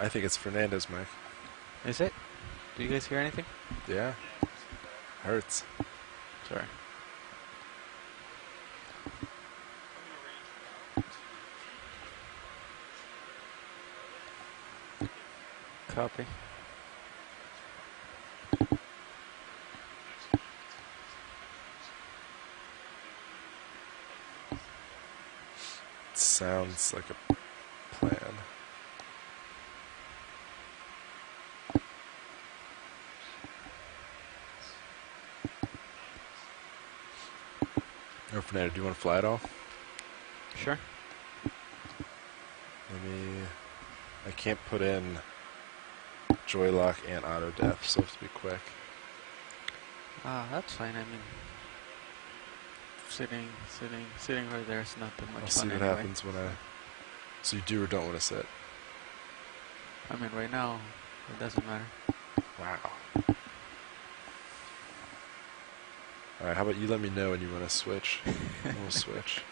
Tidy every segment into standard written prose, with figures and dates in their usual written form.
I think it's Fernando's mic. Is it? Do you guys hear anything? Yeah. Hurts. Sorry. Copy. Sounds like a plan. Oh, Fernando, do you want to fly at all? Sure. I can't put in joy lock and auto death, so I have to be quick. That's fine. I mean, sitting right there is not that much I'll fun see what anyway. happens when I... So you do or don't want to sit? I mean, right now, it doesn't matter. Wow. Alright, how about you let me know when you want to switch? We'll switch.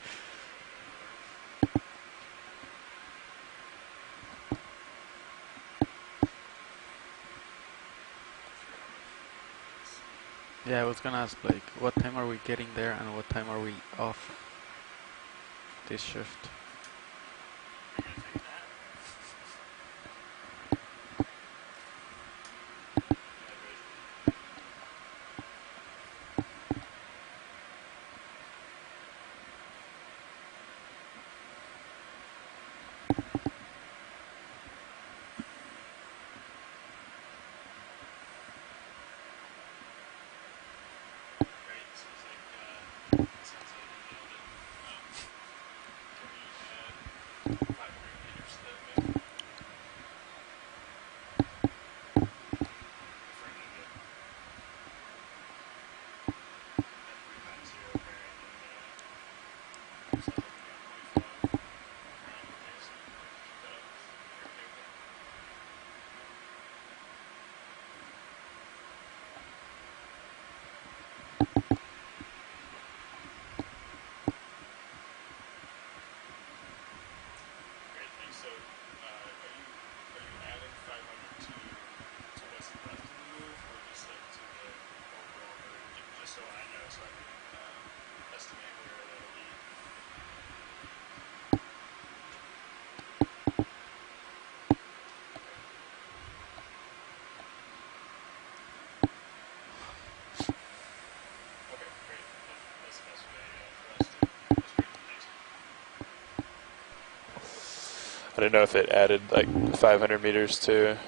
Yeah, I was gonna ask, like, what time are we getting there and what time are we off this shift? I don't know if it added like 500 meters to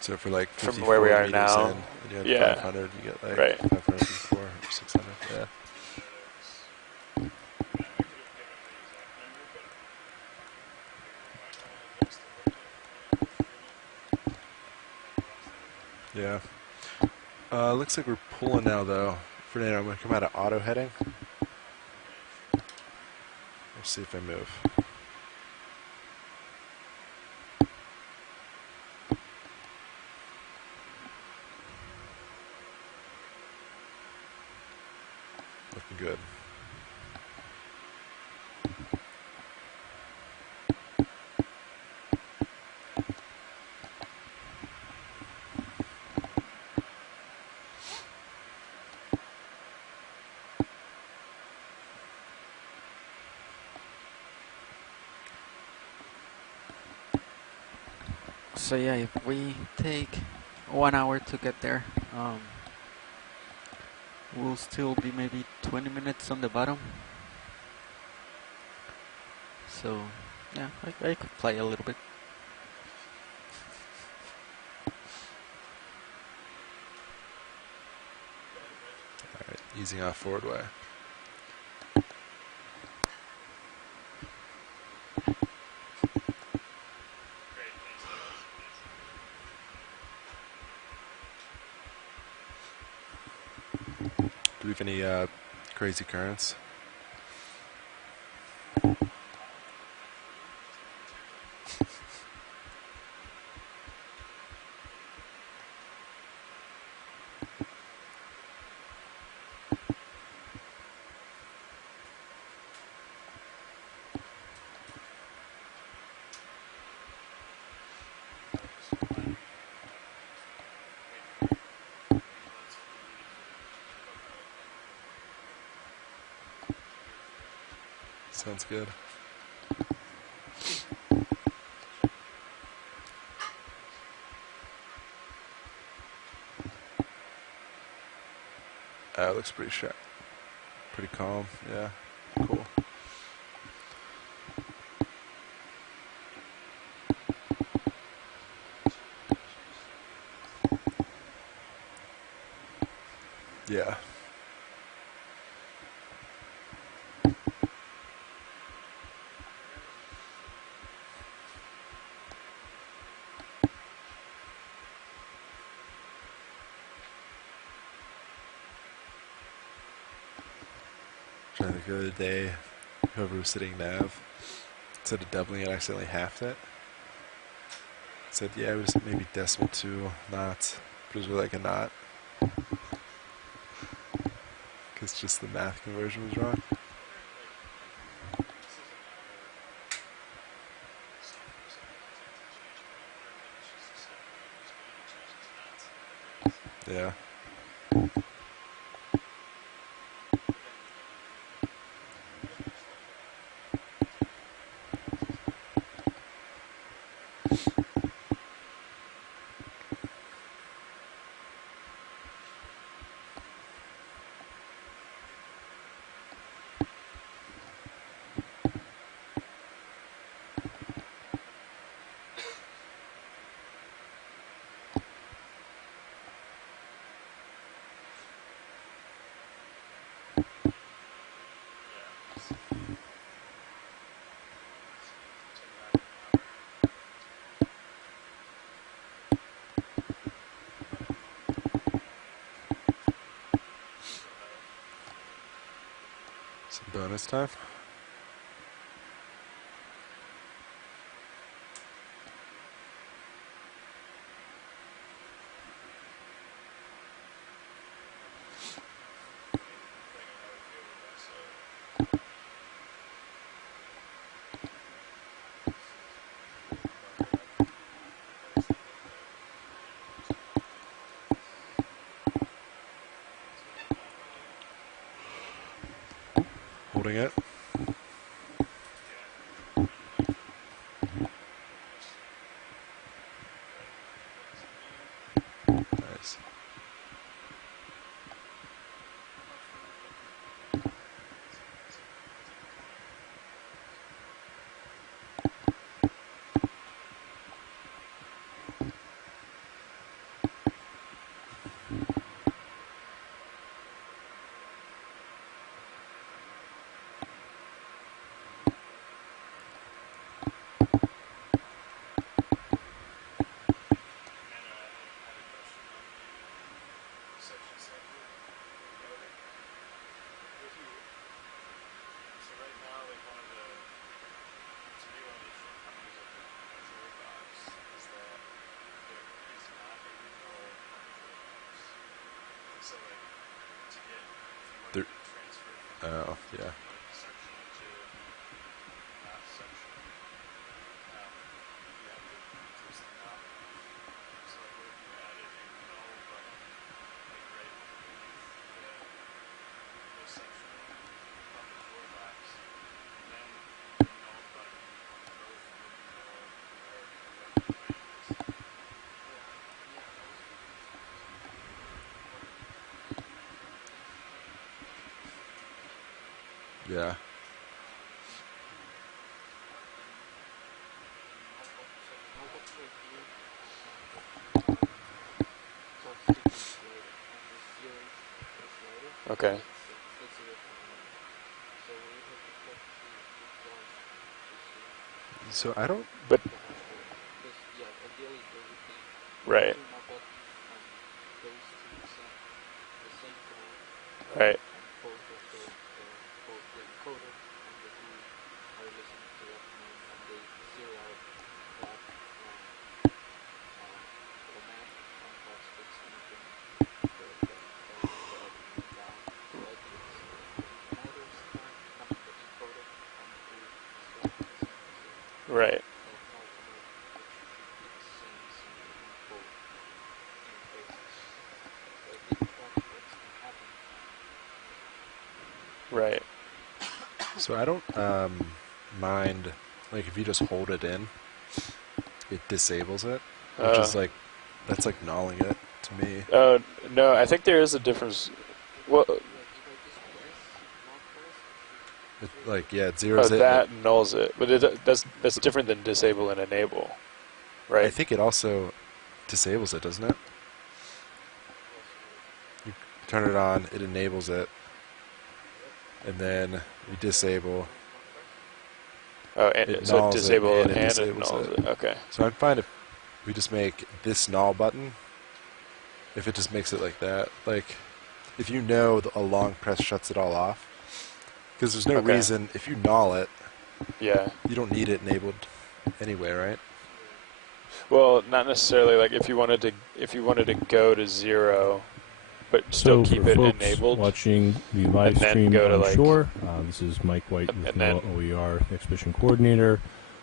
So for like from 54 where we are meters now. in, and you had Yeah. 500, you get like Right. 554 or 600. Yeah. Yeah. Looks like we're pulling now, though. Fernando, I'm going to come out of auto heading. We'll see if I move. Looking good. So yeah, if we take 1 hour to get there, we'll still be maybe 20 minutes on the bottom. So yeah, I could play a little bit. All right, easing off forward way. Do we have any crazy currents? Sounds good. It looks pretty sharp. Pretty calm. Yeah. Cool. Yeah. Trying to think the other day, whoever was sitting nav, instead of doubling it, accidentally halved it. Said, yeah, it was maybe 0.2 knots, but it was really like a knot. Because just the math conversion was wrong. Yeah. Some bonus time. Holding it. Nice. There, oh, yeah. Yeah. Okay. So I don't. But right. Right. Right. So I don't mind, like if you just hold it in, it disables it, which is like, that's like nulling it to me. No, I think there is a difference. Well, It, like, yeah, it zeroes it. that nulls it, but that's different than disable and enable, right? I think it also disables it, doesn't it? You turn it on, it enables it, and then you disable. Oh, and It so nulls disable it and and it it disables nulls it. it. Okay. So I'm fine if we just make this null button, if it just makes it like that. Like, if you know a long press shuts it all off, because there's no reason, if you null it, Yeah. you don't need it enabled anyway, right? Well, not necessarily. Like if you wanted to go to 0, but still So keep for it folks enabled. watching the live and then stream go to, on like- shore, this is Mike White with and NOAA then- OER Expedition Coordinator.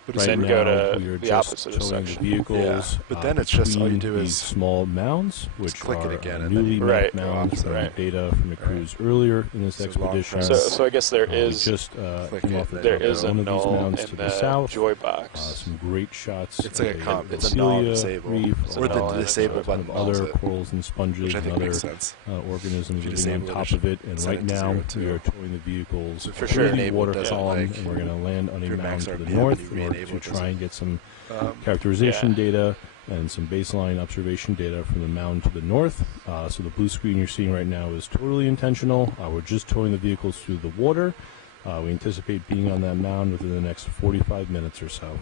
But Right then now, go to we are the just opposite of towing the suction. vehicles. Yeah, but then it's just all you between do these is small mounds, which click it are again and then newly you Right. mapped mounds go from Right. data from the crews earlier in this So long expedition. press. So I guess there We is just click came it, off the there there top is of a one of these null mounds in to the the south. joy box. Some great shots. It's like a of comp. the It's a null Celia disable. reef, It's a Or null the and a disable joy. ton button of nulls other it, corals and sponges which I and think other makes sense. organisms If you living on disable it, top it of it. And set right it to now, 0 too. we are towing the vehicles For through sure. the Enable water doesn't, column, like, and we're going to land on a your mound max to the RPM north and you in order re-enable to it try and get some Um, characterization Yeah. data and some baseline observation data from the mound to the north. So the blue screen you're seeing right now is totally intentional. We're just towing the vehicles through the water. We anticipate being on that mound within the next 45 minutes or so.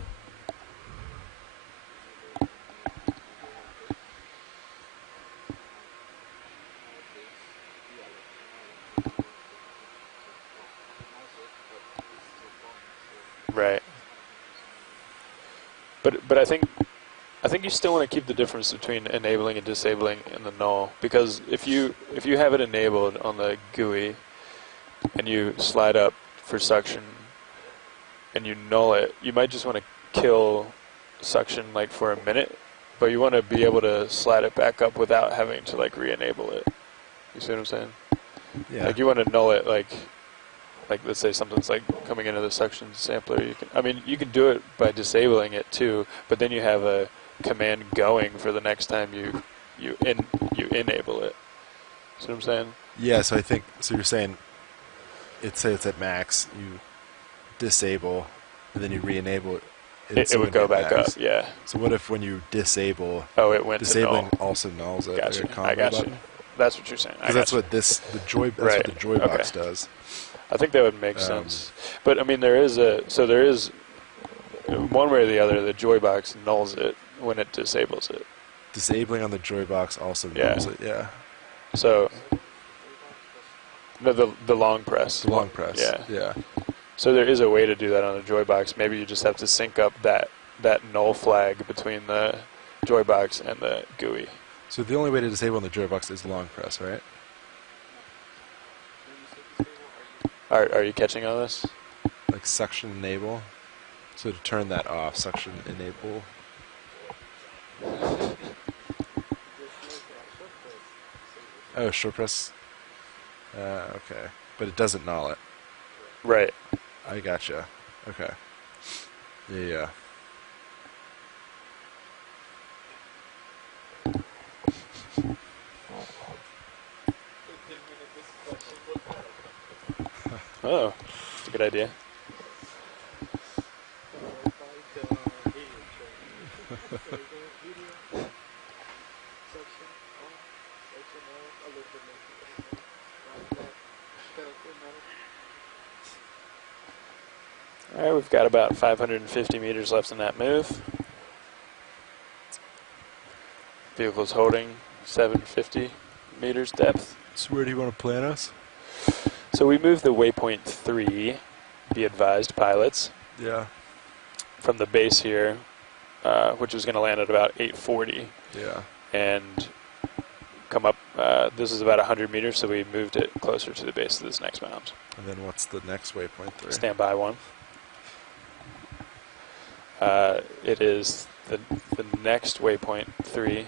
Right. But I think you still want to keep the difference between enabling and disabling in the null, because if you have it enabled on the GUI and you slide up for suction and you null it, you might just want to kill suction like for a minute, but you want to be able to slide it back up without having to like re-enable it. You see what I'm saying? yeah. Like you want to null it like let's say something's like coming into the suction sampler. You can do it by disabling it too, but then you have a command going for the next time you enable it. See what I'm saying? Yeah, so I think, so you're saying, say it's at max, you disable, and then you re-enable it. It would go back up, yeah. So what if when you disable, Oh, it went disabling to null. also nulls it, Gotcha. like a combo I got button? you. That's what you're saying. Because that's what that's Right. what the joy box Okay. does. I think that would make sense. But I mean, there is one way or the other, the joy box nulls it when it disables it. Disabling on the joy box also Yeah. nulls it, yeah. So no, the long press. The long press. Yeah. Yeah. So there is a way to do that on the joy box. Maybe you just have to sync up that null flag between the joy box and the GUI. So the only way to disable on the joy box is long press, right? Are you catching on this? Like suction enable. So to turn that off, suction enable. Oh, short press. Okay. But it doesn't null it. Right. I gotcha. Okay. Yeah. Oh, that's a good idea. All right, we've got about 550 meters left in that move. Vehicle's holding 750 meters depth. So where do you want to plant us? So we moved the waypoint 3, be advised pilots, Yeah. from the base here, which is going to land at about 840, Yeah. and come up. This is about 100 meters, so we moved it closer to the base of this next mound. And then what's the next waypoint there? Stand by one. It is the next waypoint 3.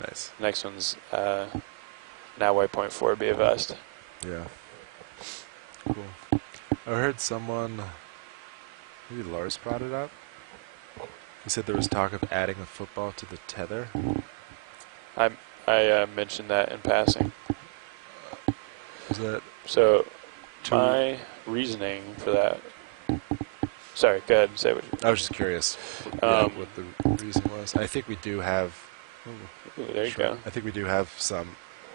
Nice. Next one's now waypoint 4 be advised. Yeah. Cool. I heard someone, maybe Lars brought it up. He said there was talk of adding a football to the tether. I mentioned that in passing. Is that So too? my reasoning for that. Sorry, go ahead and say what you. I was just curious what the reason was. I think we do have. Ooh, there you go. I think we do have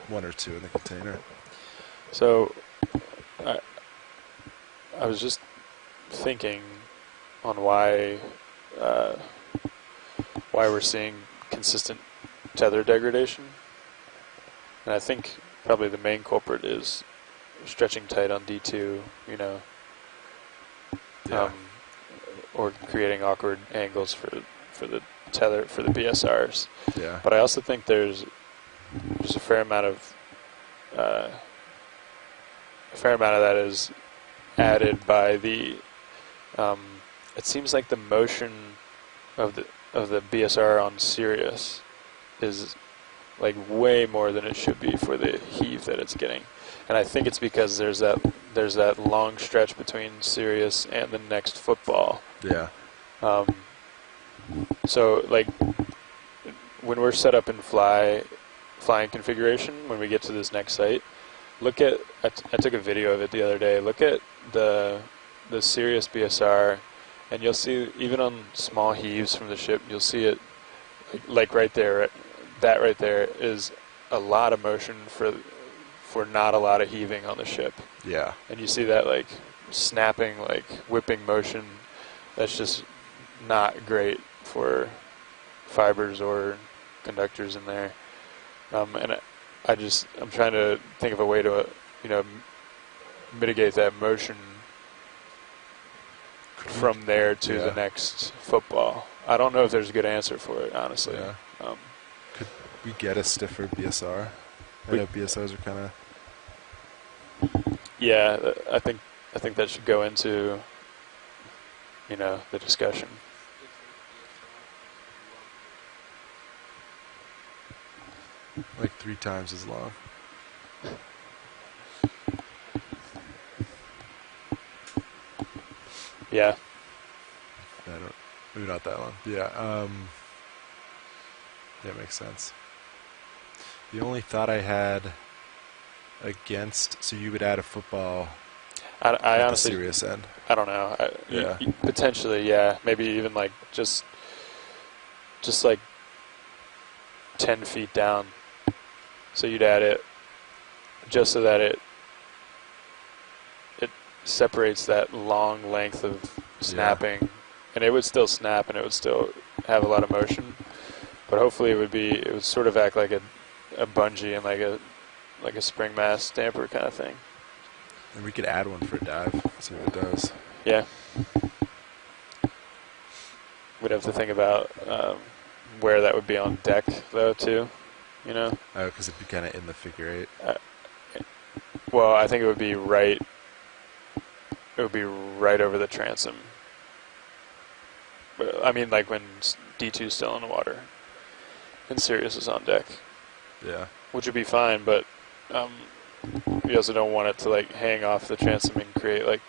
one or two in the container. So I was just thinking on why we're seeing consistent tether degradation, and I think probably the main culprit is stretching tight on D2, you know, Yeah. or creating awkward angles for the tether for the BSRs. Yeah. But I also think there's a fair amount of that is added by the. It seems like the motion of the BSR on Sirius is like way more than it should be for the heave that it's getting, and I think it's because there's that long stretch between Sirius and the next football. Yeah. So like when we're set up in flying configuration, when we get to this next site, look at I took a video of it the other day. Look at the Sirius BSR, and you'll see even on small heaves from the ship, you'll see it like right there. That right there is a lot of motion for not a lot of heaving on the ship. Yeah. And you see that like snapping, like whipping motion. That's just not great for fibers or conductors in there. And I'm trying to think of a way to, mitigate that motion from there to the next football. I don't know if there's a good answer for it, honestly. Yeah. Could we get a stiffer BSR? I know BSRs are kind of. Yeah, I think that should go into, the discussion. Like 3 times as long. Yeah. Maybe not that long. Yeah. That makes sense. The only thought I had against, so you would add a football I at honestly, the serious end. I don't know. Yeah. Potentially, yeah. Maybe even like just like 10 feet down. So you'd add it just so that it separates that long length of snapping, and it would still snap and it would still have a lot of motion, but hopefully it would sort of act like a bungee and like a spring mass damper kind of thing. And we could add one for a dive, see what it does. Yeah. We'd have to think about where that would be on deck though too, Oh, because it'd be kind of in the figure 8. Well, I think it would be right over the transom. I mean, like when D2's still in the water and Sirius is on deck. Yeah. Which would be fine, but we also don't want it to like hang off the transom and create like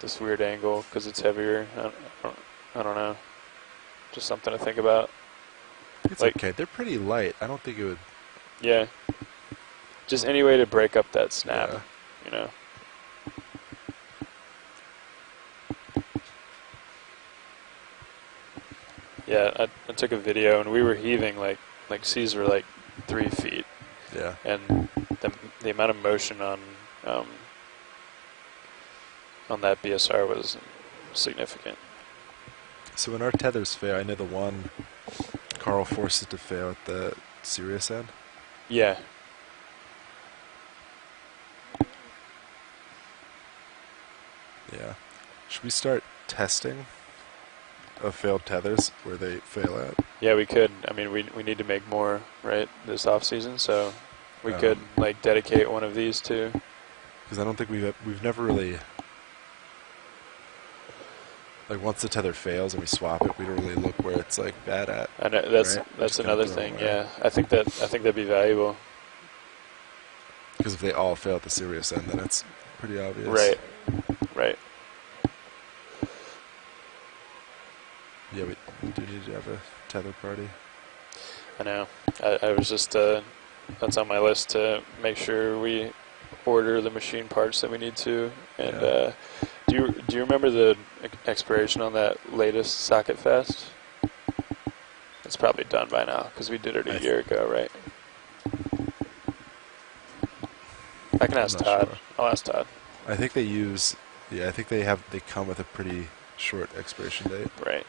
this weird angle because it's heavier. I don't know. Just something to think about. It's like, okay. They're pretty light. I don't think it would. Yeah. Just any way to break up that snap, Yeah, I took a video and we were heaving like seas were like 3 feet. Yeah. And the amount of motion on that BSR was significant. So when our tethers fail, I know the one Carl forced it to fail at the Sirius end. Yeah. Yeah. Should we start testing of failed tethers where they fail at? Yeah, we could. I mean, we need to make more, right, this off season, so we could like dedicate one of these to. Because I don't think we've never really. like once the tether fails and we swap it, we don't really look where it's like bad at. I know that's Right? that's Just kinda another throw 'em thing. away. Yeah, I think that'd be valuable. Because if they all fail at the serious end, then it's pretty obvious. Right. Right. Yeah, we do need to have a tether party. I know. I was just that's on my list to make sure we order the machine parts that we need to. And Yeah. do you remember the expiration on that latest socket fest? It's probably done by now because we did it a year ago, right? I can ask not Todd. sure. I'll ask Todd. I think I think they come with a pretty short expiration date. Right.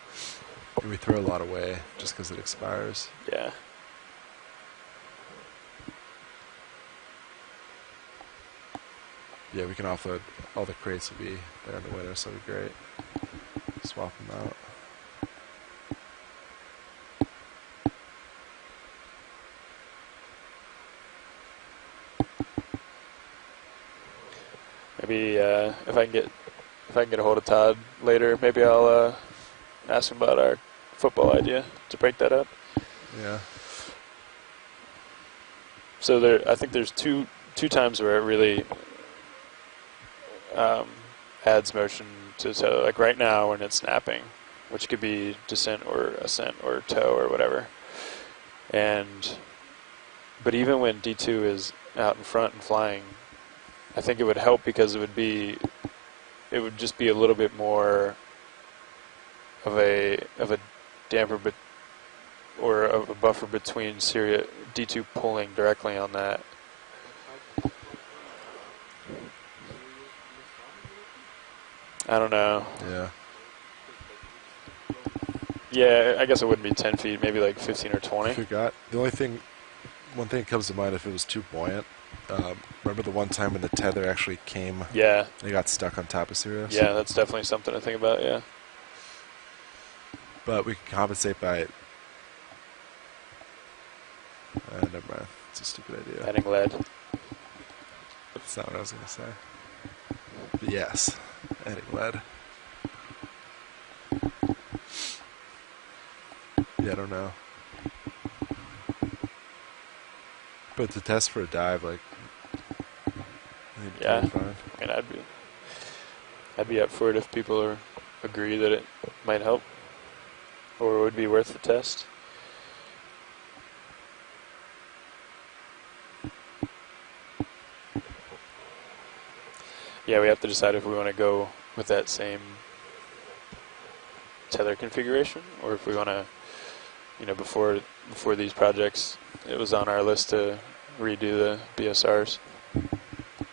And we throw a lot away just because it expires. Yeah. Yeah, we can offload all the crates will be there in the winter, so it'll be great. Swap them out. Maybe if I can get a hold of Todd later, maybe I'll ask him about our football idea to break that up. Yeah. So I think there's two times where it really adds motion to toe. Like right now when it's snapping, which could be descent or ascent or toe or whatever. But even when D2 is out in front and flying, I think it would help because it would just be a little bit more of a damper, or of a buffer between D2 pulling directly on that. I don't know. Yeah. Yeah, I guess it wouldn't be 10 feet, maybe like 15 or I 20. forgot. One thing that comes to mind if it was too buoyant. Remember the one time when the tether actually came Yeah, and it got stuck on top of Sirius? yeah, that's definitely something to think about, yeah. But we can compensate by never mind. It's a stupid idea. Adding lead. That's not what I was going to say. But yes, adding lead. Yeah, I don't know. But to test for a dive, like, I think it'd be Yeah. fine. I mean, I'd be up for it if people agree that it might help or would be worth the test. Yeah, we have to decide if we want to go with that same tether configuration or if we want to, before these projects, it was on our list to redo the BSRs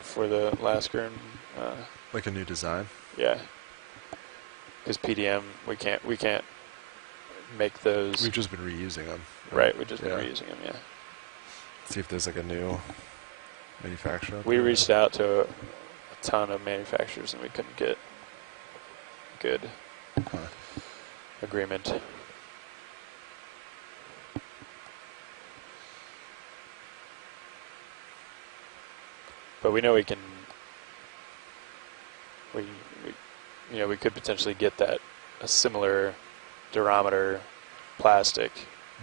for the Lasker and Like a new design. yeah, because PDM we can't make those. We've just been reusing them. Right, we've just been Yeah. reusing them. Yeah, See if there's like a new manufacturer. out we there. reached out to a ton of manufacturers and we couldn't get good Huh. agreement. But we know we can. We could potentially get a similar durometer plastic.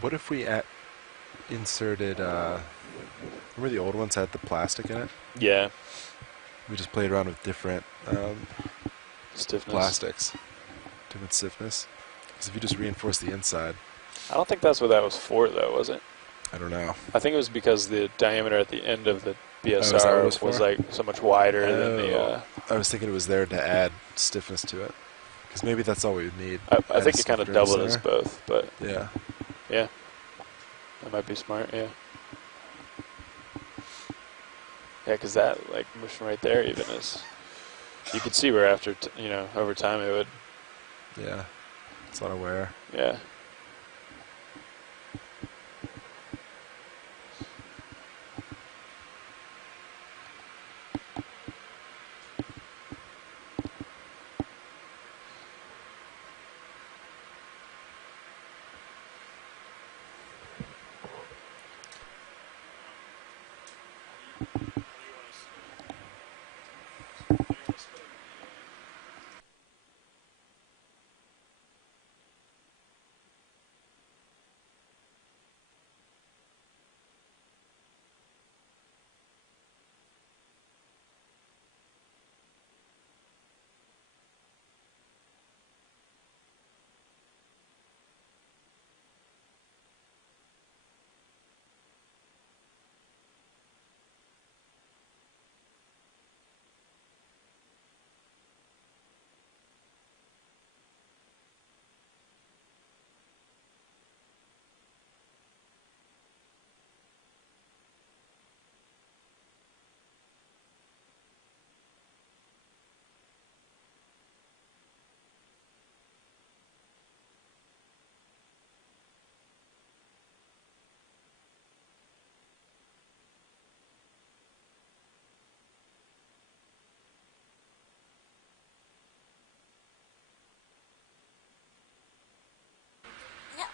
What if we inserted? Remember the old ones had the plastic in it? Yeah, We just played around with different stiffness. plastics, different stiffness. Because if you just reinforce the inside, I don't think that's what that was for, though, was it? I don't know. I think it was because the diameter at the end of the is that what it BSR was was for? like so much wider than the. Oh. I was thinking it was there to add stiffness to it. Because maybe that's all we would need. I Add think a it kind of stiffer in the doubled as center. both, but Yeah. yeah, that might be smart. Yeah, yeah, because that like motion right there even is. You could see where after over time it would. Yeah. It's a lot of wear. Yeah.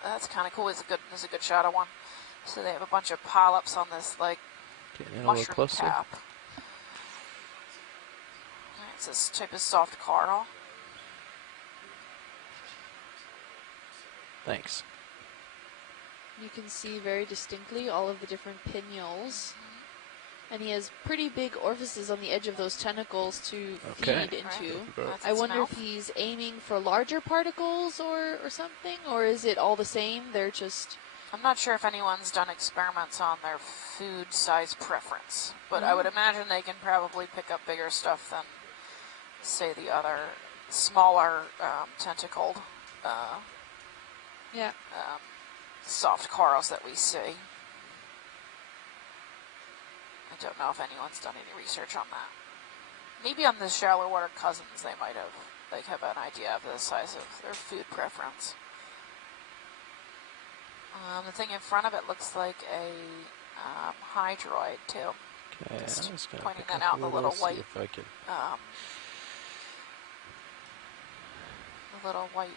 That's kind of cool. There's a good shot of one. So they have a bunch of polyps on this like Getting in a little mushroom closer. cap. It's this type of soft coral. Thanks. You can see very distinctly all of the different pinnules. And he has pretty big orifices on the edge of those tentacles to Okay. feed into. That's I its wonder mouth. if he's aiming for larger particles or something, or is it all the same? They're just... I'm not sure if anyone's done experiments on their food size preference, but I would imagine they can probably pick up bigger stuff than, say, the other smaller tentacled Yeah. soft corals that we see. I don't know if anyone's done any research on that. Maybe on the shallow water cousins they might have an idea of the size of their food preference. The thing in front of it looks like a hydroid too. Okay, Just I'm just gonna pointing pick that up out, a the little, little see white, if I can. The little white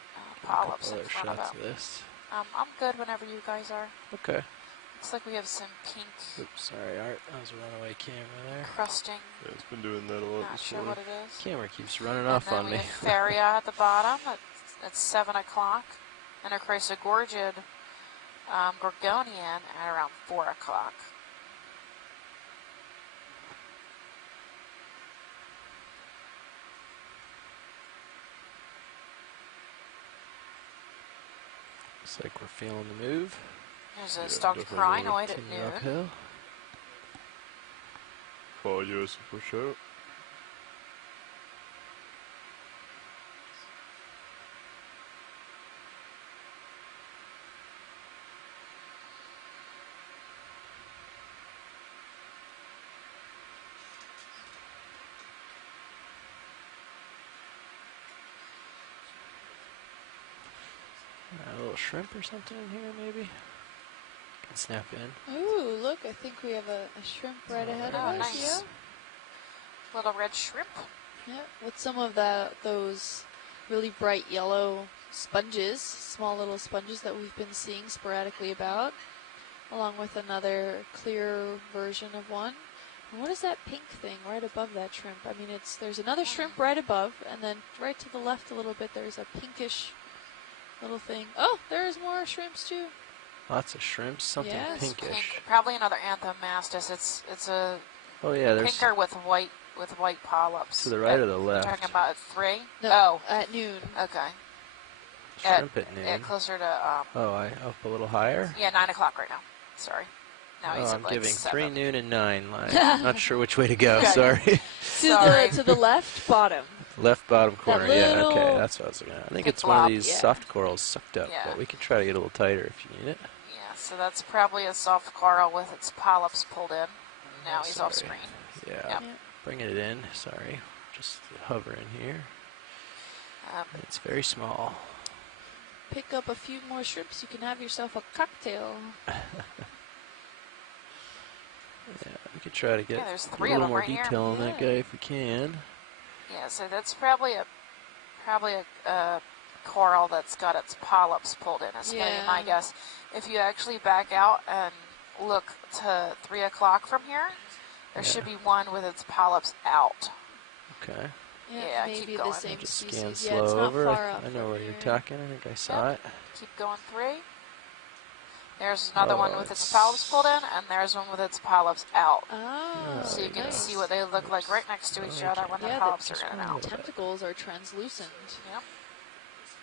polyps in Other front of shots it. of this. I'm good whenever you guys are. Okay. Looks like we have some pink Oops, sorry, Art. That was a runaway camera there. crusting. Yeah, it's been doing that a lot Not this sure morning. what it is. Camera keeps running And off then on we me. have Faria at the bottom at 7 o'clock. And a Chrysogorgid Gorgonian at around 4 o'clock. Looks like we're feeling the move. There's a Yeah, stalked definitely. crinoid at Continue noon. uphill. 4 years to push out. A little shrimp or something in here, maybe? Can snap in. Ooh, look, I think we have a shrimp right ahead of Oh, us. nice. Little red shrimp. Yeah, with some of those really bright yellow sponges, small little sponges that we've been seeing sporadically about, along with another clear version of one. And what is that pink thing right above that shrimp? I mean, there's another shrimp right above, and then right to the left a little bit, there's a pinkish little thing. Oh, there's more shrimps too. Lots of shrimps, something Yes. pinkish. Pink, probably another Anthomastus. It's a Oh yeah, there's pinker with white polyps. to the right or the You're left. talking about at 3? No, at noon. Oh, okay. Shrimp at noon. Yeah, closer to Oh, I up a little higher. 9 o'clock right now. Sorry. Now he's Oh, at I'm like giving 7. 3, noon, and 9. Not sure which way to go. Okay. Sorry. Sorry. To the left bottom. Left bottom corner. Yeah, little okay, that's what I was looking at. I think pink it's one of blob, these yeah. soft corals sucked up, Yeah. but we can try to get a little tighter if you need it. Yeah, so that's probably a soft coral with its polyps pulled in. Now he's off Sorry. screen. Yeah, Yep. Yeah. bringing it in. Sorry, just hovering here. Um, It's very small. Pick up a few more shrimps, you can have yourself a cocktail. Yeah, we could try to get Yeah, there's a 3 of little them more right here. detail on that Yeah. guy if we can. yeah, so that's probably a coral that's got its polyps pulled in. Is maybe my Yeah. guess. If you actually back out and look to 3 o'clock from here, there should be one with its polyps out. Okay. Yeah, keep maybe the going. same Just species. scan Yeah, slow it's not over. far I off know from where you're here. talking. I think I saw it. Keep going 3. There's another one Oh, with its it's- polyps pulled in, and there's one with its polyps out. Oh, So you can nice. see what they look like right next to each Okay. other when the Yeah, polyps just are in and one out. little bit. Tentacles are translucent. Yep.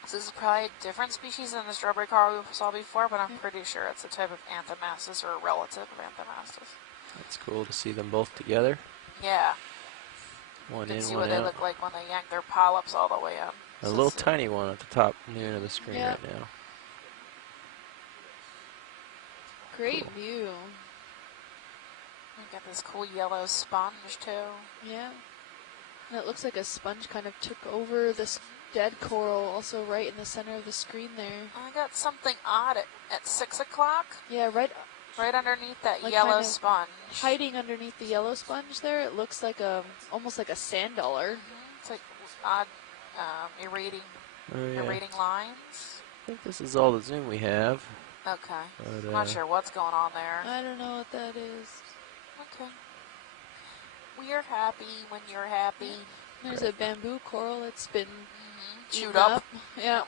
So this is probably a different species than the strawberry coral we saw before, but I'm Yeah. pretty sure it's a type of Anthomastus or a relative of Anthomastus. That's cool to see them both together. Yeah, One you can in, see one what they out. look like when they yank their polyps all the way in. A So little it's- tiny one at the top noon of the screen Yeah. right now. Great Cool. view. You got this cool yellow sponge too. Yeah. And it looks like a sponge kind of took over this dead coral, also right in the center of the screen there. I got something odd at 6 o'clock, Yeah, right right underneath that Like yellow kind of sponge. hiding underneath the yellow sponge there. It looks like almost like a sand dollar. It's like odd irradiating Oh yeah. lines. think this is all the zoom we have. Okay. But, I'm not sure what's going on there. I don't know what that is. Okay. We're happy when you're happy. There's a bamboo coral that's been Chewed eaten up. Yeah.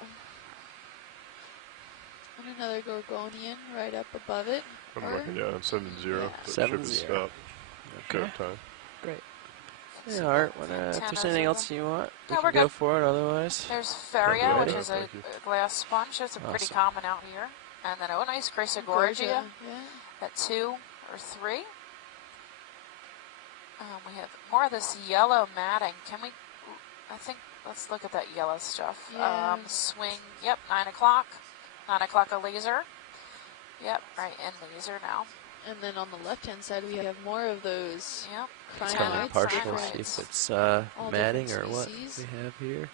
And another gorgonian right up above it. I'm Or- marking down 7-0. Yeah. The ship is 7-0. stopped. Okay. Shut time. Great. Yeah, Art, if there's anything else you want, we No, can we're go good. for it otherwise. There's Feria, Copy which that. is a Thank you. glass sponge. That's a pretty Awesome. common out here. And then, oh, nice Gorgia, Chrysogorgia yeah. at 2 or 3. We have more of this yellow matting. Can we, I think, let's look at that yellow stuff. Yeah. Swing, yep, 9 o'clock. 9 o'clock a laser. Yep, right in laser now. And then on the left-hand side, we have more of those Yep. It's crinoids. kind of partial. crinoids. See if it's All matting different or what species. we have here.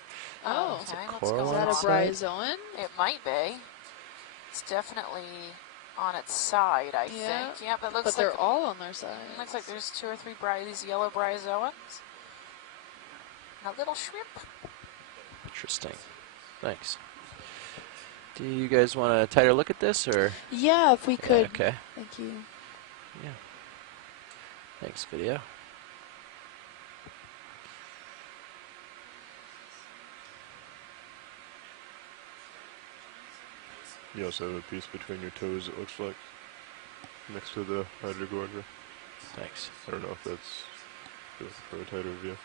Oh, okay, a let's coral go Is that a outside. bryozoan? It might be. It's definitely on its side, I Yeah, think. Yep, it But looks like they're all on their side. looks like there's 2 or 3 these yellow bryozoans. And a little shrimp. Interesting. Thanks. Do you guys want a tighter look at this, or? Yeah, if we could. Okay. Thank you. Yeah. Thanks, video. You also have a piece between your toes, it looks like, next to the hydrogorgia. Thanks. I don't know if that's good for a tighter view.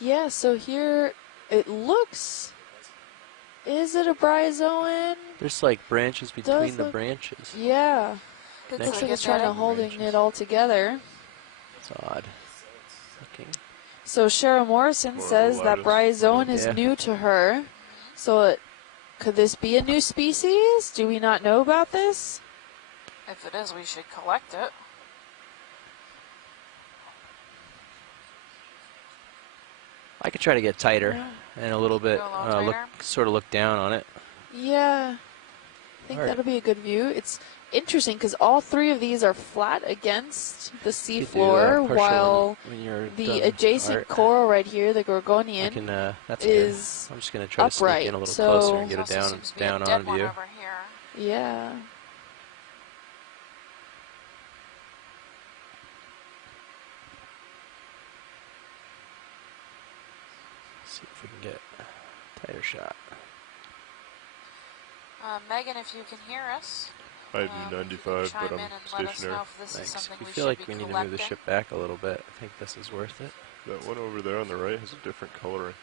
Yeah, so here it looks. Is it a bryozoan? There's like branches between the look- branches. Yeah. Good Next Looks to like get it's trying that to in. holding Branches. it all together. It's odd looking. So Cheryl Morrison More of a says that lattice. bryozoan is Yeah. new to her. So could this be a new species? Do we not know about this? If it is, we should collect it. I could try to get tighter and a little bit, Go a little tighter? sort of look down on it. Yeah. I think Alright. that'll be a good view. It's interesting because all 3 of these are flat against the You could do, seafloor, partial while when you're the done, adjacent Art. coral right here, the I gorgonian, can, that's is good. I'm just going to try to sneak upright, in a little so- closer and get There a also seems to be a down dead on one view. over here. yeah. See if we can get a tighter shot. Megan, if you can hear us, I you do can 95, chime but in I'm and let us stationary. know if this is Thanks. something We we feel should like be we need to move the collecting. ship back a little bit. I think this is worth it. That one over there on the right has a different coloring.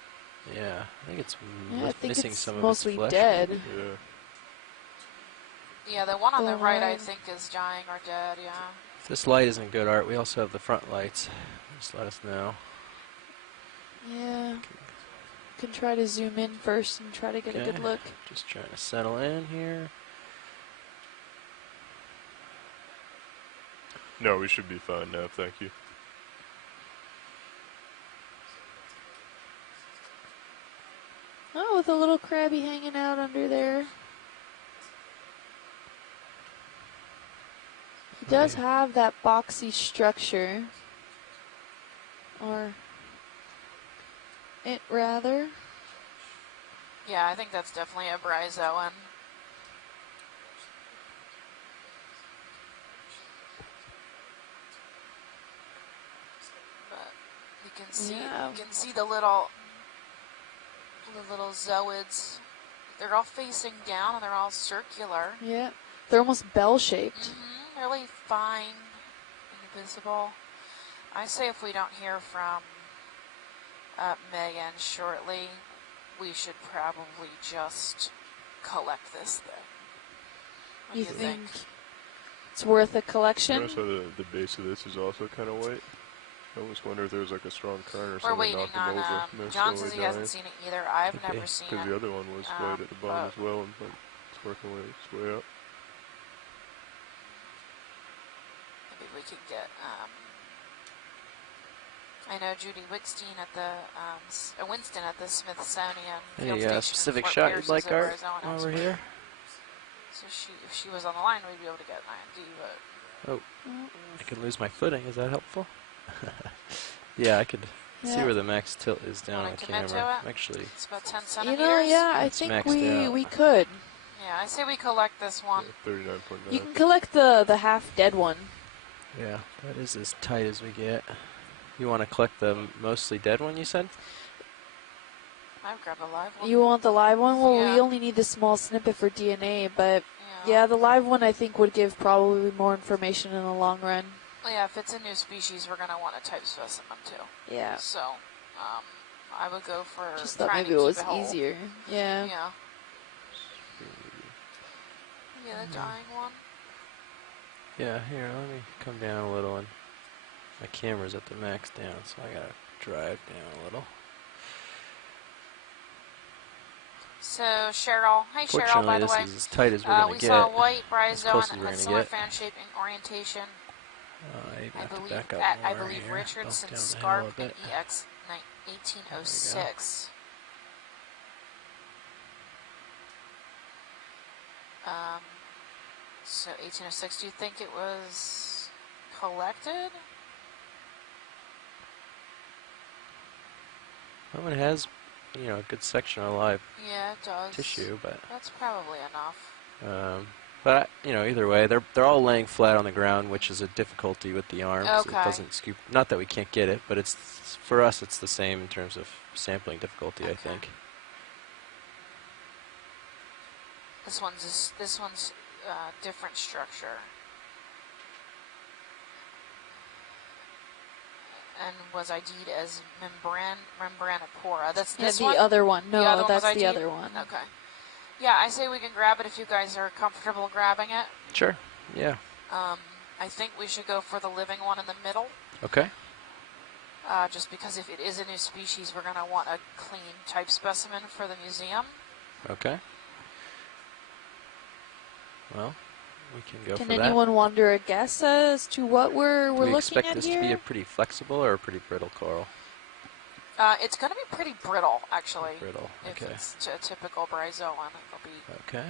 Yeah, I think it's Yeah, I think missing it's some mostly of its flesh. dead. Yeah. Yeah, the one on the right I Alright. think is dying or dead, yeah. If this light isn't good, Art, we also have the front lights. Just let us know. Yeah. Can try to zoom in first and try to get a good Okay. look. Just trying to settle in here. No, we should be fine now, thank you. Oh, with a little crabby hanging out under there. He does Right. have that boxy structure. Or it rather. Yeah, I think that's definitely a bryozoan. But you can see Yeah. you can see the little zooids. They're all facing down and they're all circular. Yeah. They're almost bell shaped. Really fine, invisible. I say if we don't hear from Megan shortly, we should probably just collect this thing. What You do you think it's worth a collection? Notice how the base of this is also kind of white. I always wonder if there was like a strong current or We're something waiting knocked them on. over. and they're John slowly says he hasn't dying. seen it either. I've Could be, never seen Because it. the other one was white at the bottom but- as well, and like, it's working its way up. Maybe we could get. I know Judy Wickstein at the Winston at the Smithsonian. Field Any Station in specific Fort shot Pierce you'd like, is a Art, Arizona while we're expert. here? So if she was on the line, we'd be able to get an IND, but... Oh, I could lose my footing. Is that helpful? Yeah, I could see where the max tilt is down on Wanna the commit to camera. it? Actually, It's about 10 You centimeters. know, yeah, I It's think maxed out. we could. Yeah, I say we collect this one. 39.9. You can collect the half dead one. yeah, that is as tight as we get. You want to collect the mostly dead one, you said? I've grabbed the live one. You want the live one? Well, Yeah. we only need the small snippet for DNA, but yeah, the live one I think would give probably more information in the long run. Well, yeah, if it's a new species, we're going to want a type specimen too. Yeah. So, I would go for Just thought trying maybe to it was keep whole. easier. Yeah. Yeah. Yeah, the dying one. Yeah, here, let me come down a little. And my camera's at the max down, so I gotta drive down a little. So, Cheryl. Hey, Cheryl, Fortunately, by the this way. is as tight as we're gonna We get. saw white as close as bryozoan we're and gonna similar get. fan shape and orientation. I I have to believe back up I more believe here, Richardson bump down the hill Scarp a and bit. EX1806. So 1806. Do you think it was collected? Well, it has, you know, a good section of live Yeah, it does. tissue, but That's probably enough. but you know, either way, they're all laying flat on the ground, which is a difficulty with the arms. Okay. It doesn't scoop. Not that we can't get it, but it's for us, it's the same in terms of sampling difficulty. I think. This one's different structure. And was ID'd as membranopora. That's this the one? other one. The No, other one that's was the ID'd? other one. Okay. Yeah, I say we can grab it if you guys are comfortable grabbing it. Sure. Yeah. I think we should go for the living one in the middle. Okay. Just because if it is a new species, we're going to want a clean type specimen for the museum. Okay. Well, we can go Can for that. anyone wander a guess as to what we're Do we looking expect at this here? to be a pretty flexible or a pretty brittle coral? It's going to be pretty brittle, actually. Brittle. If Okay. it's a typical bryozoan, it'll be Okay.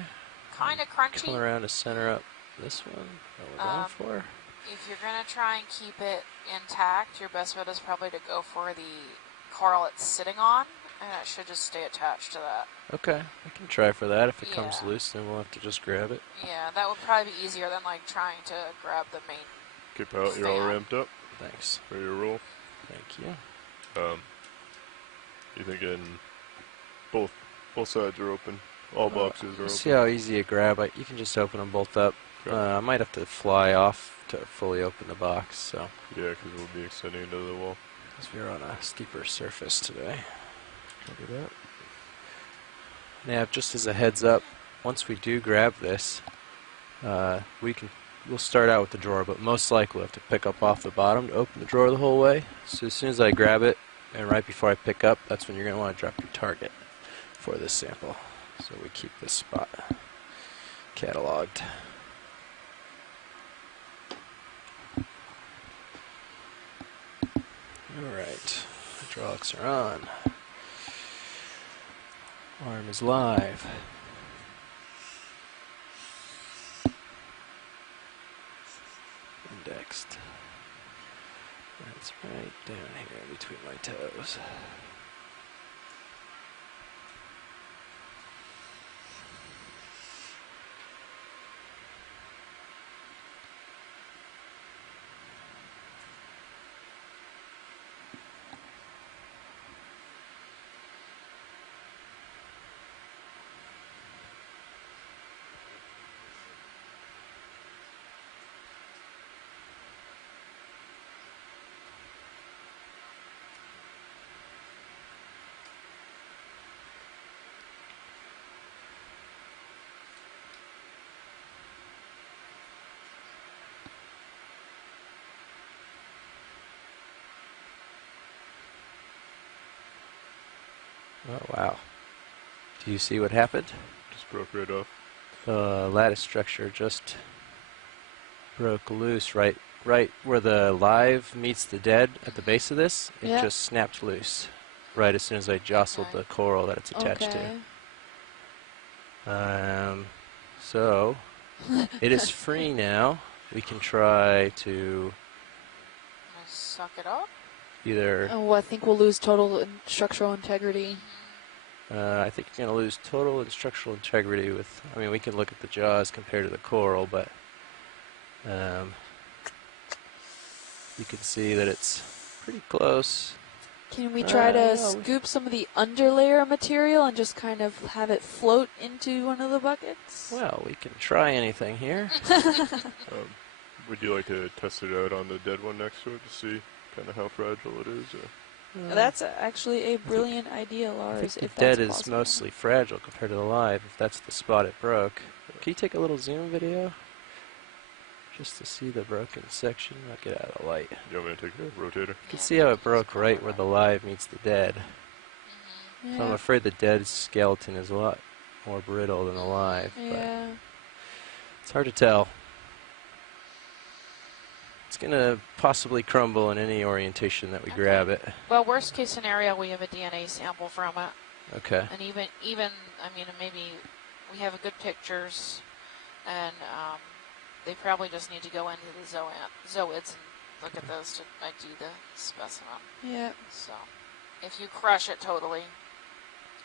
kind of crunchy. Come around to center up this one that we're going for. If you're going to try and keep it intact, your best bet is probably to go for the coral it's sitting on, and it should just stay attached to that. Okay, we can try for that. If it comes Yeah. loose, then we'll have to just grab it. Yeah, that would probably be easier than like trying to grab the main. Keep out. You're all Fan. ramped up. Thanks. Ready to roll. Thank you. You thinking both sides are open? All boxes are open. See how easy a grab. You can just open them both up. Okay. I might have to fly off to fully open the box, so Yeah, because we'll be extending into the wall. because we're on a steeper surface today. Copy that. Now, just as a heads up, once we do grab this, we'll start out with the drawer, but most likely we'll have to pick up off the bottom to open the drawer the whole way. So as soon as I grab it, and right before I pick up, that's when you're going to want to drop your target for this sample. So we keep this spot cataloged. Alright, hydraulics are on. Arm is live. Indexed. That's right down here between my toes. Oh, wow. Do you see what happened? Just broke right off. The lattice structure just broke loose right where the live meets the dead at the base of this. It Yeah. just snapped loose right as soon as I jostled Okay. the coral that it's attached Okay. to. So it is free now. We can try to Suck it up. either. Oh, I think we'll lose total structural integrity. I think you're going to lose total and structural integrity with. I mean, we can look at the jaws compared to the coral, but you can see that it's pretty close. Can we try to no, we- scoop some of the underlayer material and just kind of have it float into one of the buckets? Well, we can try anything here. Would you like to test it out on the dead one next to it to see kind of how fragile it is? Or? That's actually a brilliant idea, I Lars. think If the dead that's is possible. mostly fragile compared to the live. If that's the spot it broke, can you take a little zoom video just to see the broken section? I'll get out of the light. You want me to take a rotator? You can see how it broke right where the live meets the dead. So I'm Yeah. afraid the dead skeleton is a lot more brittle than the live, but Yeah. it's hard to tell. It's gonna possibly crumble in any orientation that we Okay. grab it. Well, worst case scenario, we have a DNA sample from it, Okay. and even I mean, maybe we have good pictures, and they probably just need to go into the zooids and look at those to ID the specimen. Yeah. So, if you crush it totally,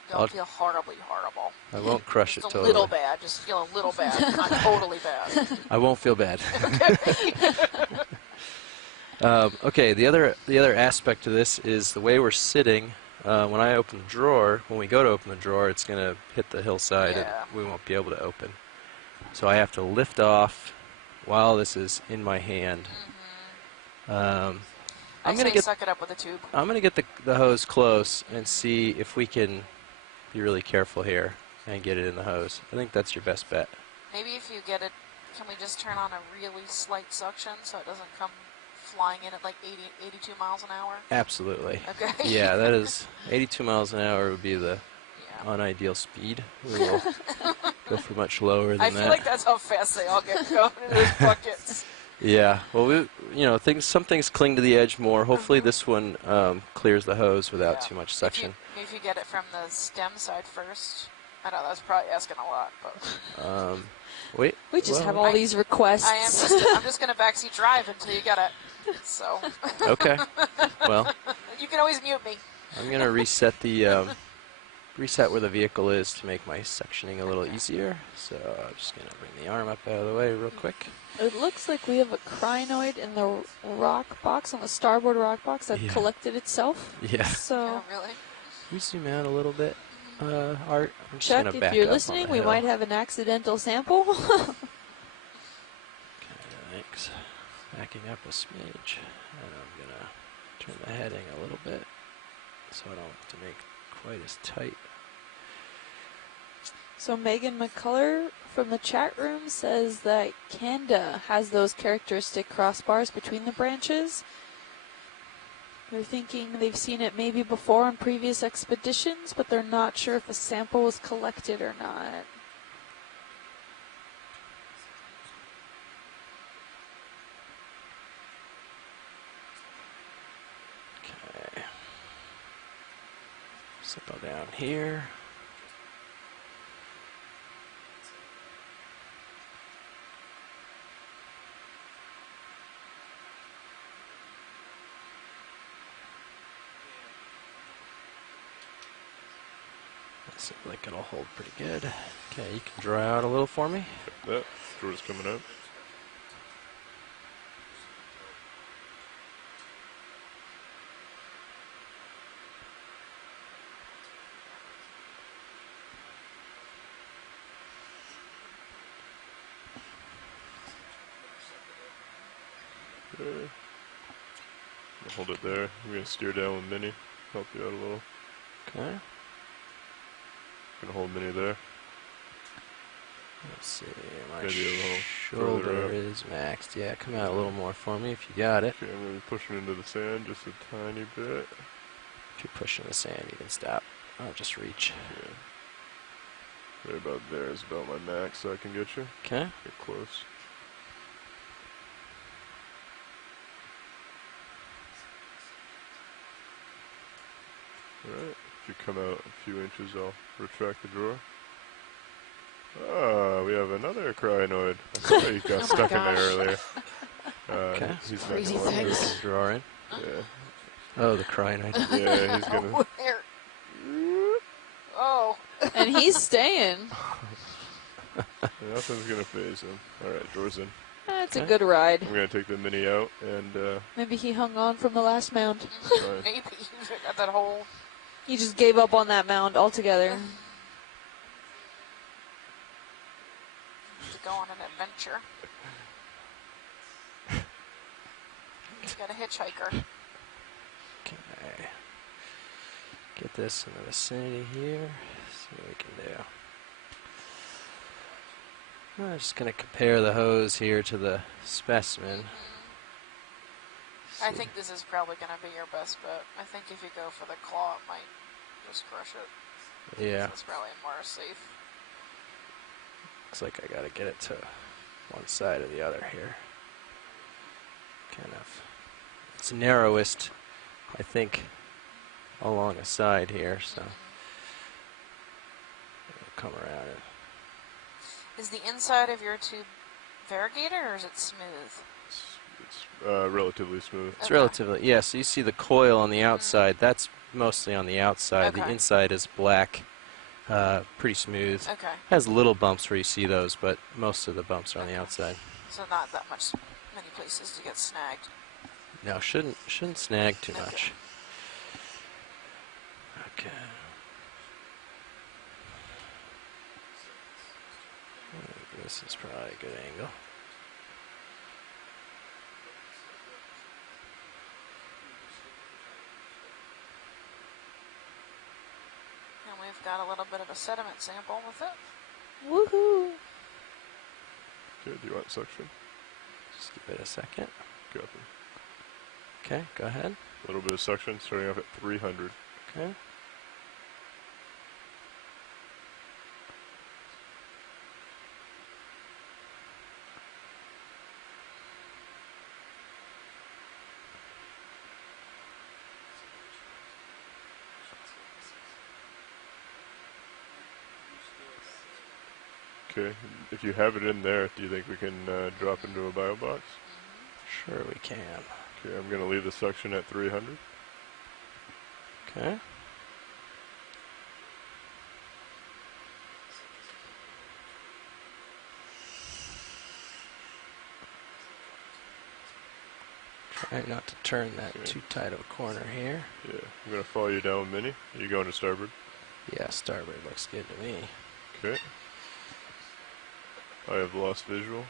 don't I'll- feel horribly horrible. I won't crush Just it a totally. little bad. Just feel a little bad, not totally bad. I won't feel bad. Okay, the other aspect to this is the way we're sitting. When I open the drawer, when we go to open the drawer, it's going to hit the hillside Yeah. and we won't be able to open. So I have to lift off while this is in my hand. I'm I going to say get suck it up with a tube. I'm going to get the hose close and see if we can be really careful here and get it in the hose. I think that's your best bet. Maybe if you get it, can we just turn on a really slight suction so it doesn't come flying in at like 82 miles an hour? Absolutely. Okay. Yeah, that is 82 miles an hour would be the Yeah. unideal speed. We will go for much lower than I that. feel like that's how fast they all get going in those buckets. Yeah. Well, some things cling to the edge more. Hopefully, this one clears the hose without Yeah. too much suction. If you get it from the stem side first. I know that's probably asking a lot, but Wait. We just well, have all these requests. I'm just gonna backseat drive until you get it. So Okay. Well, you can always mute me. I'm gonna reset the reset where the vehicle is to make my sectioning a little easier. So I'm just gonna bring the arm up out of the way real quick. It looks like we have a crinoid in the rock box, on the starboard rock box, that Yeah. collected itself. Yeah. So, Oh, really? Can you zoom out a little bit, Art? I'm just Chuck, gonna if back you're up on listening, the we hill. might have an accidental sample. Okay, thanks. Backing up a smidge, and I'm gonna turn the heading a little bit so I don't have to make quite as tight. So Megan McCullough from the chat room says that Kanda has those characteristic crossbars between the branches. They're thinking they've seen it maybe before on previous expeditions, but they're not sure if a sample was collected or not. Okay. Settle down here. Looks like it'll hold pretty good. Okay, you can dry out a little for me. That drawer's coming out. There. I'll hold it there. We're gonna steer down with Minnie. Help you out a little. Okay. Gonna hold Minnie there. Let's see. My Maybe a little further shoulder out. is maxed. Yeah, come out a little more for me if you got it. Okay, I'm gonna be pushing into the sand just a tiny bit. If you're pushing the sand, you can stop. I'll just reach. Yeah. Right about there is about my max, so I can get you. Okay. Get close. Alright, if you come out a few inches, I'll retract the drawer. Oh, we have another crinoid. I thought he got Oh my stuck in there gosh. earlier. Okay. He's Crazy next one. things. Draw in. Yeah. Oh, the crinoid. Yeah, he's gonna. Oh, there. Oh. And he's staying. Nothing's gonna phase him. All right, draw's in. That's a Okay. good ride. I'm gonna take the mini out and Maybe he hung on from the last mound. try. Maybe you got that whole. He just gave up on that mound altogether. To go on an adventure. He's got a hitchhiker. Okay. Get this in the vicinity here. See what we can do. I'm just going to compare the hose here to the specimen. I See. think this is probably going to be your best bet. I think if you go for the claw, it might just crush it. Yeah. So it's probably more safe. Looks like I got to get it to one side or the other here. Kind of. It's narrowest, I think, along a side here, so it'll come around it. Is the inside of your tube variegated or is it smooth? It's relatively smooth. It's Okay. relatively, yeah, so you see the coil on the outside, that's mostly on the outside. The Okay. inside is black, pretty smooth. Okay. Has little bumps where you see those, but most of the bumps are on the outside. So not that many places to get snagged. No, shouldn't snag too Okay. much. Okay. This is probably a good angle. And we've got a little bit of a sediment sample with it. Woohoo! Okay, do you want suction? Just give it a second. Copy. Okay, go ahead. A little bit of suction, starting off at 300. Okay. Okay, if you have it in there, do you think we can drop into a bio box? Sure we can. Okay, I'm going to leave the suction at 300. Okay. Try not to turn that Okay. too tight of a corner here. Yeah, I'm going to follow you down, Mini. Are you going to starboard? Yeah, starboard looks good to me. Okay. I have lost visual.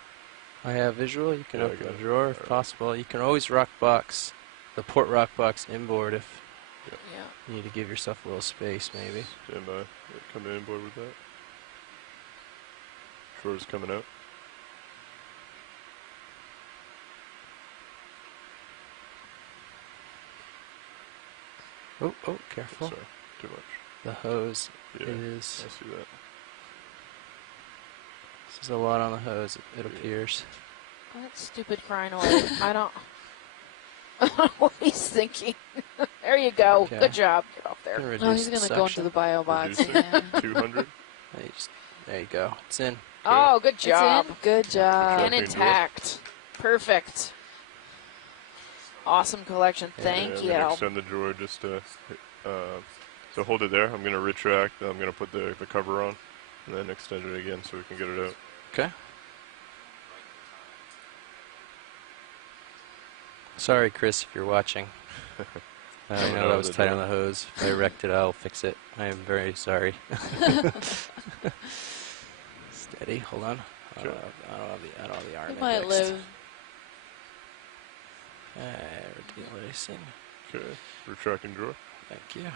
I have visual. You can Yeah, I open got the it. drawer if Alright. possible. You can always rock box the port rock box inboard if Yeah. you need to give yourself a little space, maybe. Stand by. Yeah, come in board with that. Shore's coming out. Oh, careful. Sorry, too much. The hose Yeah, is. I see that. This is a lot on the hose, it appears. That stupid crinoid. I don't know what he's thinking. There you go. Okay. Good job. Get off Can there. reduce No, he's the going to go into suction. the bio box Reduce it. again. 200. There you go. It's in. Oh, good It's job. in? Good job. And Tracking intact. Perfect. Awesome collection. Yeah. Thank I'm you. going to extend the drawer just to, so hold it there. I'm going to retract, then I'm going to put the cover on, and then extend it again so we can get it out. Okay. Sorry, Chris, if you're watching. I Coming know out that of was the tight door. on the hose. If I wrecked it, I'll fix it. I am very sorry. Steady. Hold on. I don't have the arm He might indexed. live. We're releasing. Okay, retracting drawer. Thank you.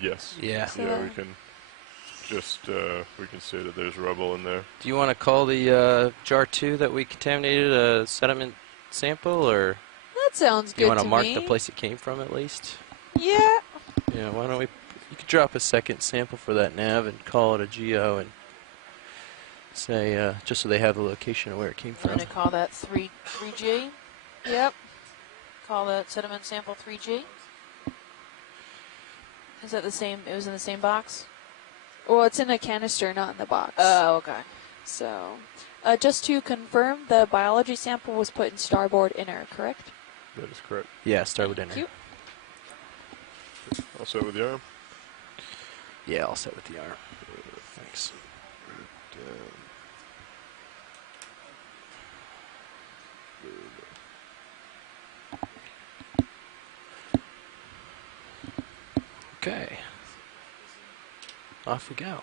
Yes. Yeah. So- Yeah, we can just, we can say that there's rubble in there. Do you want to call the jar 2 that we contaminated a sediment sample, or That sounds do you good want to to mark me. the place it came from at least? Yeah. Yeah, why don't we, you could drop a second sample for that nav and call it a GO and say, just so they have the location of where it came I'm from. going to call that 3G. Yep. Call that sediment sample 3G. Is that the same? It was in the same box? Well, it's in a canister, not in the box. Oh, okay. So, just to confirm, the biology sample was put in starboard inner, correct? That is correct. Yeah, start with Thank dinner. you. I'll start with the arm. Yeah, I'll set with the arm. Thanks. Okay. Off we go.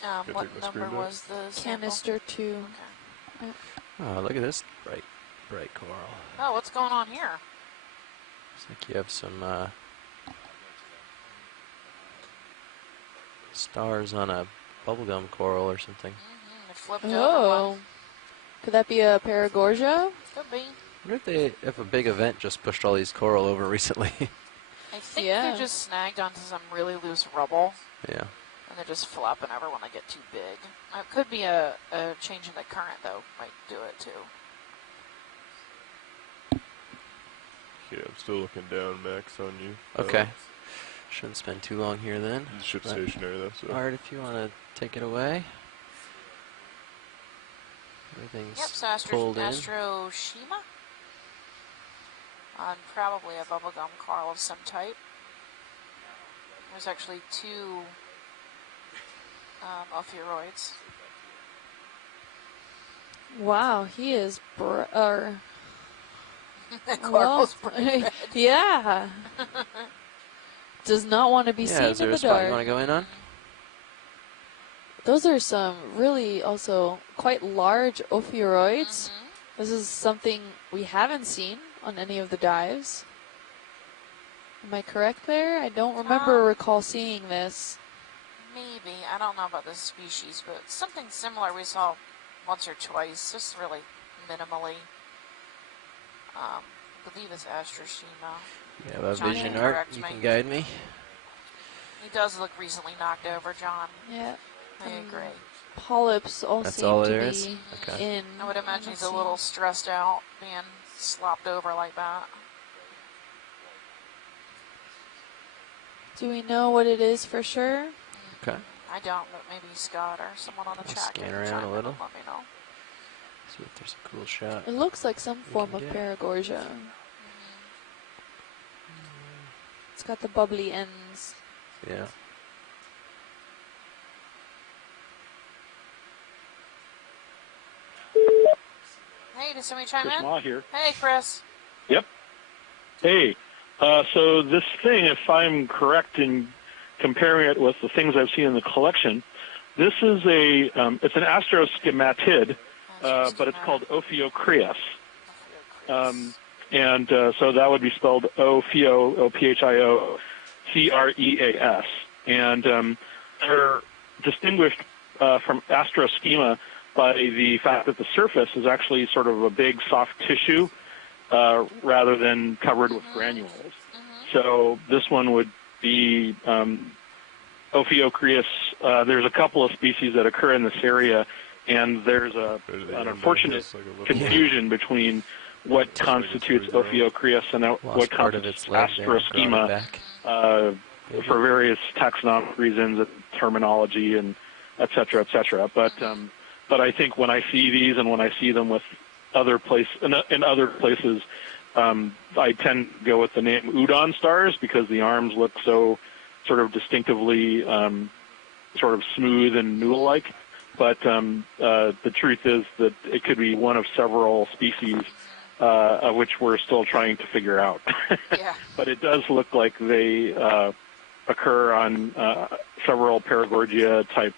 Can What take my screen number back? was the sample? Canister 2. Okay. Oh, look at this bright coral. Oh, what's going on here? Looks like you have some stars on a bubblegum coral or something. It flipped over Oh. one. Could that be a Paragorgia? Could be. I wonder if a big event just pushed all these coral over recently. I think Yeah. they're just snagged onto some really loose rubble, Yeah. and they're just flopping over when they get too big. It could be a change in the current, though. Might do it, too. Okay, I'm still looking down, Max, on you. Okay. Shouldn't spend too long here then. The ship's But- stationary though, so. Art, if you want to take it away. Everything's Yep, so pulled in. Astroshima. On probably a bubblegum coral of some type. There's actually two ophiuroids. Wow, he is That coral's pretty red. yeah. Does not want to be Yeah, seen is there in a the spot you want to dark. go in on? Those are some really also quite large ophiuroids. Mhm. This is something we haven't seen on any of the dives. Am I correct there? I don't recall seeing this. Maybe. I don't know about this species, but something similar we saw once or twice, just really minimally. I believe it's Astroshima. You have a John vision, can Art. correct You me. can guide me. He does look recently knocked over, John. Yeah. I agree. Polyps all That's seem all to there be is? Okay. in. I would imagine he's a Let's little stressed out being slopped over like that. see. Do we know what it is for sure? Okay. I don't, but maybe Scott or someone on the I'll chat scan can around chime a in little. and let me know. See if there's a cool shot. It looks like some We form can of get. Paragorgia. It's got the bubbly ends. Yeah. Hey, did somebody chime Chris in? Ma here. Hey, Chris. Yep. Hey, so this thing, if I'm correct in comparing it with the things I've seen in the collection, this is it's an astroschematid, but it's called Ophiocrius. So that would be spelled Ophiocreas. And they're distinguished from astroschema by the fact that the surface is actually sort of a big soft tissue rather than covered with granules. So this one would be Ophiocrius. There's a couple of species that occur in this area, and there's an unfortunate confusion between what constitutes Ophiocrius and what part of constitutes its leg there, brought it astroschema back. for various taxonomic reasons, terminology, and et cetera, et cetera. But I think when I see these and when I see them with other in other places, I tend to go with the name udon stars because the arms look so sort of distinctively sort of smooth and noodle-like. But the truth is that it could be one of several species of which we're still trying to figure out. Yeah. But it does look like they occur on several Paragorgia-type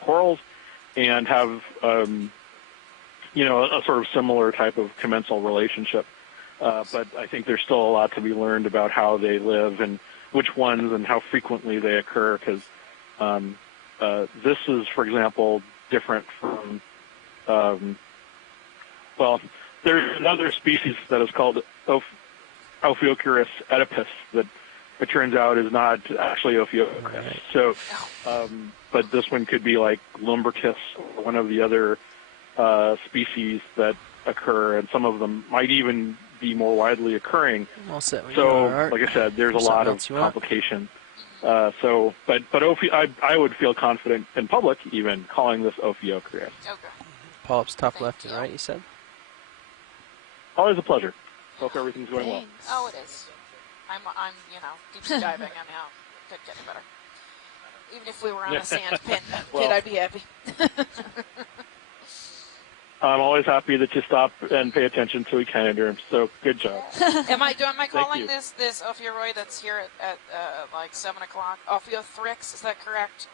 corals and have, a sort of similar type of commensal relationship. But I think there's still a lot to be learned about how they live and which ones and how frequently they occur, because this is, for example, different from, there's another species that is called Ophiocrius oedipus that it turns out is not actually Ophiocrius. Right. So, but this one could be like Lumbertus or one of the other species that occur, and some of them might even be more widely occurring. I'm all set when you So, are, Art. like I said, there's a Something lot of else you want? complication. But I would feel confident in public even calling this Ophiocrius. Okay. Polyps top Thank left and you. right, you said? Always a pleasure. Hope everything's going well. Thanks. Oh, it is. I'm deep sea diving. I mean, could get any better. Even if we were on a sand pit, Well- I'd be happy. I'm always happy that you stop and pay attention to echinoderms, so good job. Am I calling you. this Ophiuroid that's here at like 7 o'clock? Ophiothrix, is that correct?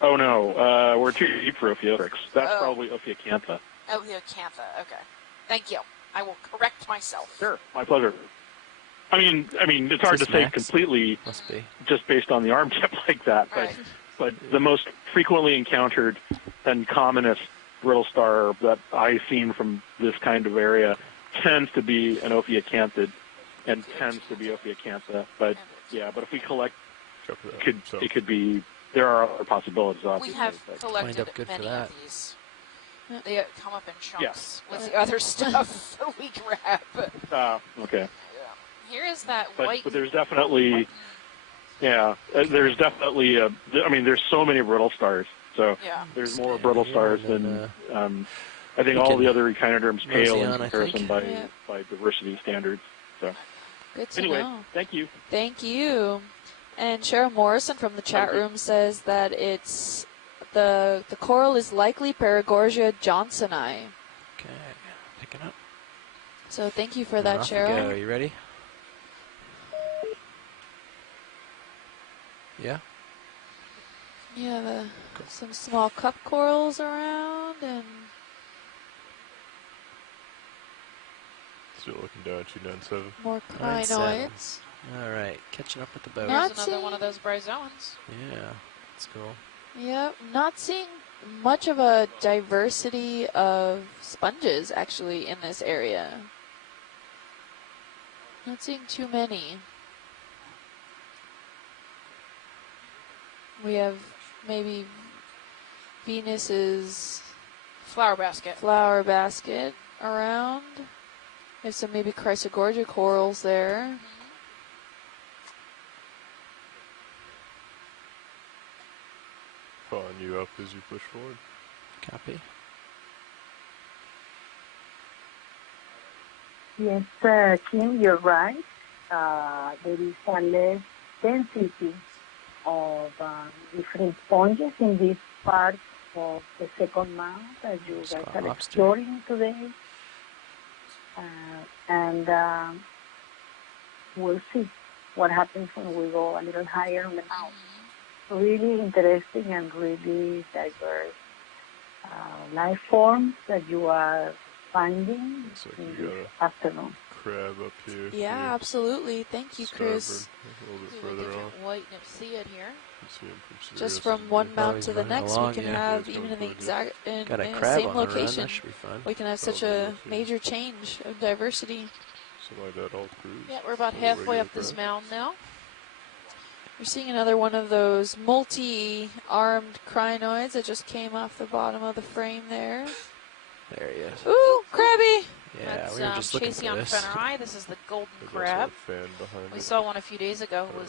Oh, no, we're too deep for Ophiothrix. That's Oh. probably Ophiacantha. Ophiocantha, okay. Thank you. I will correct myself. Sure, my pleasure. I mean, it's hard to this say Max? completely Must be. just based on the arm tip like that, Right. but the most frequently encountered and commonest brittle star that I've seen from this kind of area tends to be an Ophiacanthid and tends to be Ophiacantha. But yeah, but if we collect, Copy that. it could be. There are other possibilities. We Obviously, have but- collected up good for many that. of these. They come up in chunks Yeah. with the other stuff that we grab. Okay. Yeah. Here is that But, white. but there's definitely, there's definitely. There's so many brittle stars. So Yeah. there's more brittle stars than I think we all can the other echinoderms pale mosey in on, I comparison think. by diversity standards. So Good to anyway, know. thank you. Thank you. And Cheryl Morrison from the chat room says that it's the coral is likely Paragorgia johnsoni. Okay, picking up. So thank you for We're that, off we Cheryl. go. You ready? Yeah? Yeah, some small cup corals around, and Still looking down at 297. more 97. crinoids. All right, catching up with the boat. Not Here's another seeing- one of those bryozoans. Yeah, that's cool. Yep, not seeing much of a diversity of sponges actually in this area. Not seeing too many. We have maybe Venus's Flower basket. flower basket around. There's some maybe Chrysogorgia corals there. Following you up as you push forward. Copy. Yes, Kim, you're right. There is a less density of different sponges in this part of the second mound that you guys Spot are lobster. exploring today. And we'll see what happens when we go a little higher on the mound. Really interesting and really diverse life forms that you are finding Looks like in you this got afternoon. a crab up here. Yeah, absolutely. Thank you, Chris. Starboard, a little bit See a further different off. white Nymphaeid here. You see him from Just Sirius from and one you- mount he's to the running next, along, we can yeah. have He's even in coming the towards you. exact in Got a the crab same on the run. location. That should be fun. We can have such Probably a will, too. major change of diversity. Something like that all cruise. Yeah, we're about Or halfway regular up this crab. mound now. We're seeing another one of those multi-armed crinoids that just came off the bottom of the frame there. There he is. Ooh, crabby! Yeah, That's we were just looking for Chasion this. fennerai. This is the golden There's also crab. a fan behind We it. saw one a few days ago. It was